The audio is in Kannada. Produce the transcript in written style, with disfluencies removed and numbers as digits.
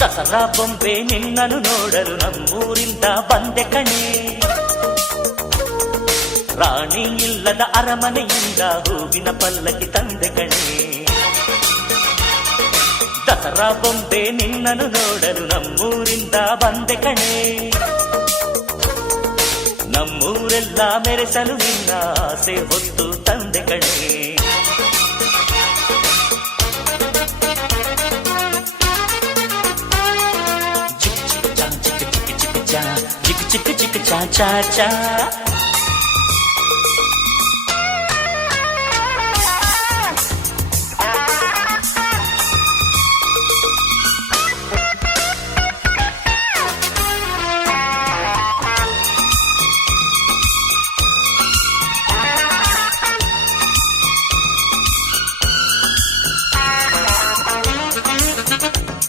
ದಸರಾ ಬೊಂಬೆ ನಿನ್ನನ್ನು ನೋಡಲು ನಮ್ಮೂರಿಂದ ಬಂದೆ ಕಣೆ. ರಾಣಿ ಇಲ್ಲದ ಅರಮನೆಯಿಂದ ಹೂವಿನ ಪಲ್ಲಕ್ಕಿ ತಂದೆ ಕಣೆ. ದಸರಾ ಬೊಂಬೆ ನಿನ್ನನ್ನು ನೋಡಲು ನಮ್ಮೂರಿಂದ ಬಂದೆ ಕಣೆ. ನಮ್ಮೂರೆಲ್ಲ ಮೆರೆಸಲು ನಿನ್ನ ಆಸೆ ಹೊತ್ತು ತಂದೆ ಕಣೆ. ಚಿಕ್ಕ ಚಿಕ್ಕ ಚಾ ಚಾ ಚಾ ಚಾ